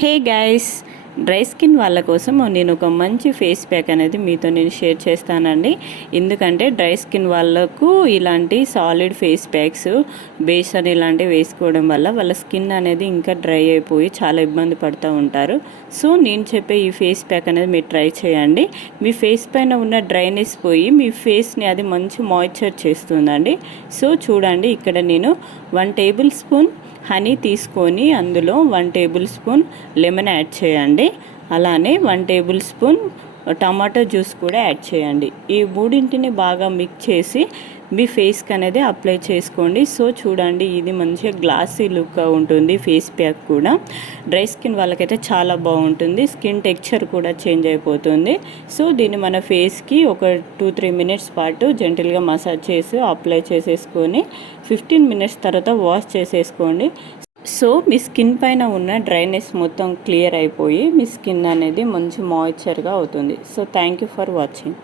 Hey guys, dry skin వాళ్ళ కోసం నేను ఒక మంచి ఫేస్ ప్యాక్ అనేది మీతో నేను షేర్ చేస్తానండి. ఎందుకంటే డ్రై స్కిన్ వాళ్ళకు ఇలాంటి సాలిడ్ ఫేస్ ప్యాక్స్ బేసన్ ఇలాంటివి వేసుకోవడం వల్ల వాళ్ళ స్కిన్ అనేది ఇంకా డ్రై అయిపోయి చాలా ఇబ్బంది పడుతూ ఉంటారు. సో నేను చెప్పే ఈ ఫేస్ ప్యాక్ అనేది మీరు ట్రై చేయండి. మీ ఫేస్ పైన ఉన్న డ్రైనెస్ పోయి మీ ఫేస్ని అది మంచి మాయిశ్చర్ చేస్తుందండి. సో చూడండి, ఇక్కడ నేను 1 టేబుల్ స్పూన్ హనీ తీసుకొని అందులో 1 టేబుల్ స్పూన్ లెమన్ యాడ్ చేయండి. అలానే 1 టేబుల్ స్పూన్ టమాటో జ్యూస్ కూడా యాడ్ చేయండి. ఈ మూడింటిని బాగా మిక్స్ చేసి మీ ఫేస్కి అనేది అప్లై చేసుకోండి. సో చూడండి, ఇది మంచిగా గ్లాసీ లుక్ ఉంటుంది. ఫేస్ ప్యాక్ కూడా డ్రై స్కిన్ వాళ్ళకైతే చాలా బాగుంటుంది. స్కిన్ టెక్స్చర్ కూడా చేంజ్ అయిపోతుంది. సో దీన్ని మన ఫేస్కి ఒక 2-3 మినిట్స్ పాటు జెంటిల్గా మసాజ్ చేసి అప్లై చేసేసుకొని 15 మినిట్స్ తర్వాత వాష్ చేసేసుకోండి. సో మీ స్కిన్ పైన ఉన్న డ్రైనెస్ మొత్తం క్లియర్ అయిపోయి మీ స్కిన్ అనేది మంచి మాయిశ్చర్గా అవుతుంది. So thank you for watching.